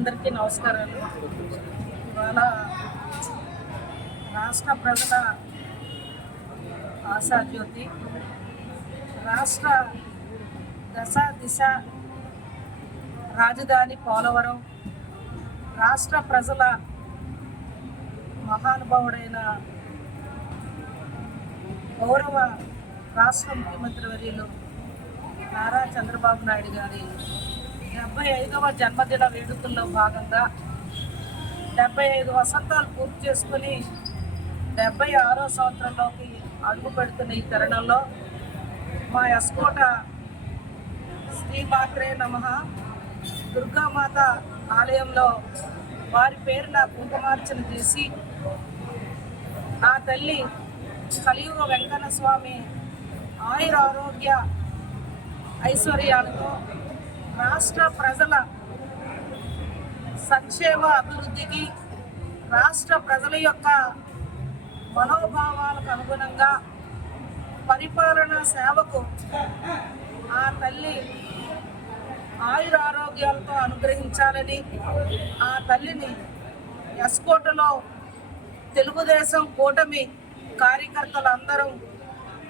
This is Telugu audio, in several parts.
అందరికీ నమస్కారాలు. ఇవాళ రాష్ట్ర ప్రజల ఆశాజ్యోతి, రాష్ట్ర దశ దిశ రాజధాని పోలవరం, రాష్ట్ర ప్రజల మహానుభావుడైన గౌరవ రాష్ట్ర ముఖ్యమంత్రి వర్యులు నారా చంద్రబాబు నాయుడు గారి 75వ జన్మదిన వేడుకల్లో భాగంగా 75 వసంతాలు పూర్తి చేసుకుని 76వ సంవత్సరంలోకి అడుగు పెడుతున్న ఈ తరుణంలో మా ఎస్కోట శ్రీమాత్రే నమః దుర్గామాత ఆలయంలో వారి పేరున కుంకుమార్చన చేసి ఆ తల్లి కలియుగ వెంకన్న స్వామి ఆయుర ఆరోగ్య ఐశ్వర్యాలతో రాష్ట్ర ప్రజల సంక్షేమ అభివృద్ధికి, రాష్ట్ర ప్రజల యొక్క మనోభావాలకు అనుగుణంగా పరిపాలన సేవకు ఆ తల్లి ఆయుర ఆరోగ్యాలతో అనుగ్రహించాలని ఆ తల్లిని ఎస్కోటలో తెలుగుదేశం కూటమి కార్యకర్తలందరూ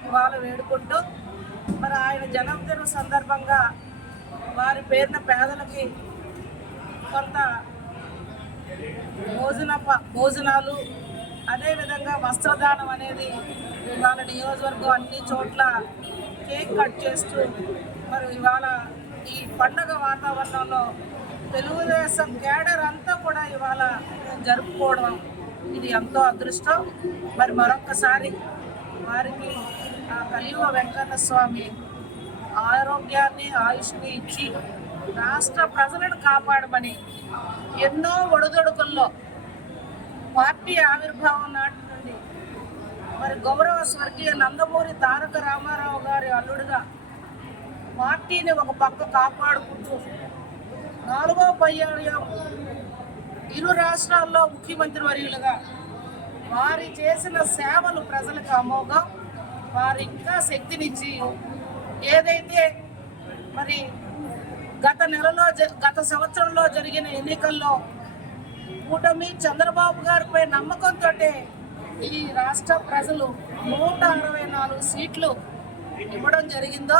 ఇవాళ వేడుకుంటూ మరి ఆయన జన్మదిన సందర్భంగా వారి పేరున పేదలకి కొంత భోజనాలు అదేవిధంగా వస్త్రదానం అనేది ఇవాళ నియోజకవర్గం అన్ని చోట్ల కేక్ కట్ చేస్తూ మరి ఇవాళ ఈ పండగ వాతావరణంలో తెలుగుదేశం క్యాడర్ అంతా కూడా ఇవాళ జరుపుకోవడం ఇది ఎంతో అదృష్టం. మరి మరొక్కసారి వారికి ఆ కలియుగ వెంకన్న స్వామి ఆరోగ్యాన్ని ఆయుష్ని ఇచ్చి రాష్ట్ర ప్రజలను కాపాడమని ఎన్నో ఒడిదొడుకుల్లో పార్టీ ఆవిర్భావం నాటి నుండి మరి గౌరవ స్వర్గీయ నందమూరి తారక రామారావు గారి అల్లుడుగా పార్టీని ఒక పక్క కాపాడుకుంటూ 4వ పర్యాయం ఇరు రాష్ట్రాల్లో ముఖ్యమంత్రి వర్యులుగా వారి చేసిన సేవలు ప్రజలకు అమోఘం. వారు ఇంకా శక్తినిచ్చి ఏదైతే మరి గత సంవత్సరంలో జరిగిన ఎన్నికల్లో కూటమి చంద్రబాబు గారిపై నమ్మకంతో ఈ రాష్ట్ర ప్రజలు 164 సీట్లు ఇవ్వడం జరిగిందో